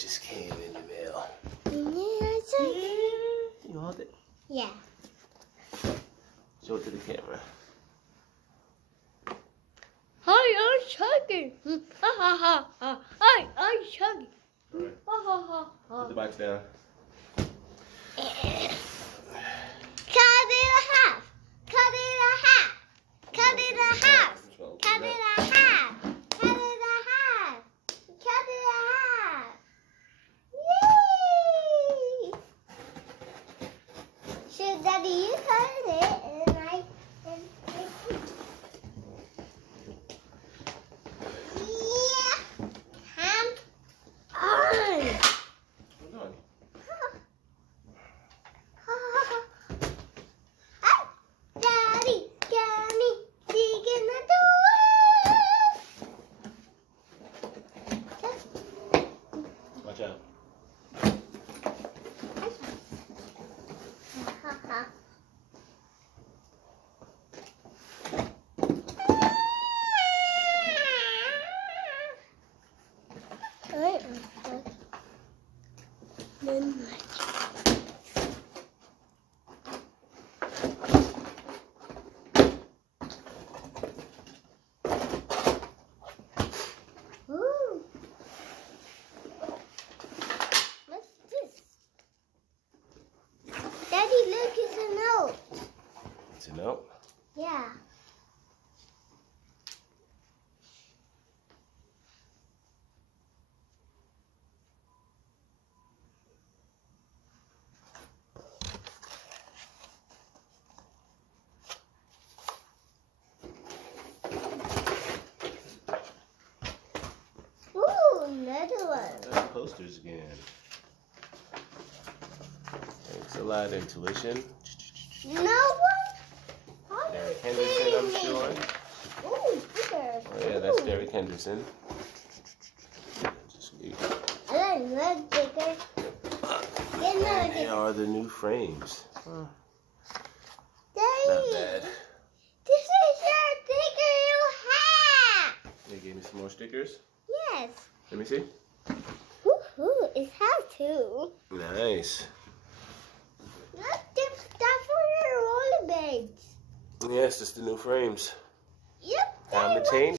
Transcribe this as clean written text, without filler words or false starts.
just came in the mail. Yeah, You hold it? yeah. Show it to the camera. Hi, I'm Chuggy. Ha ha ha ha. Hi, I'm Chuggy. Alright. Ha ha ha ha. Put the box down. Cut it in half. Cut it in half. Cut it in half. Cut it in half. Cut it in half. Cut it in half. Yay! Should Daddy, you cut it and I. Yeah. Ham on. Hold on. Daddy, get me, dig in the door. Watch out. Ooh. What's this? Daddy, look, it's a note. It's a note. Yeah. Ooh, another one. There's posters again. Thanks a lot, Intuition. No one? Derek Henderson, I'm sure. Ooh, stickers. Oh yeah, that's Derek Henderson. Sweet. I like red stickers. Get another And they sticker. are the new frames. Not Daddy, bad. this is your sticker you have. They gave me some more stickers. Yes. Let me see. Ooh, it has two. Nice. Look, that's for your rollerblades. Yes, it's the new frames. Yep. Time Daddy, to change.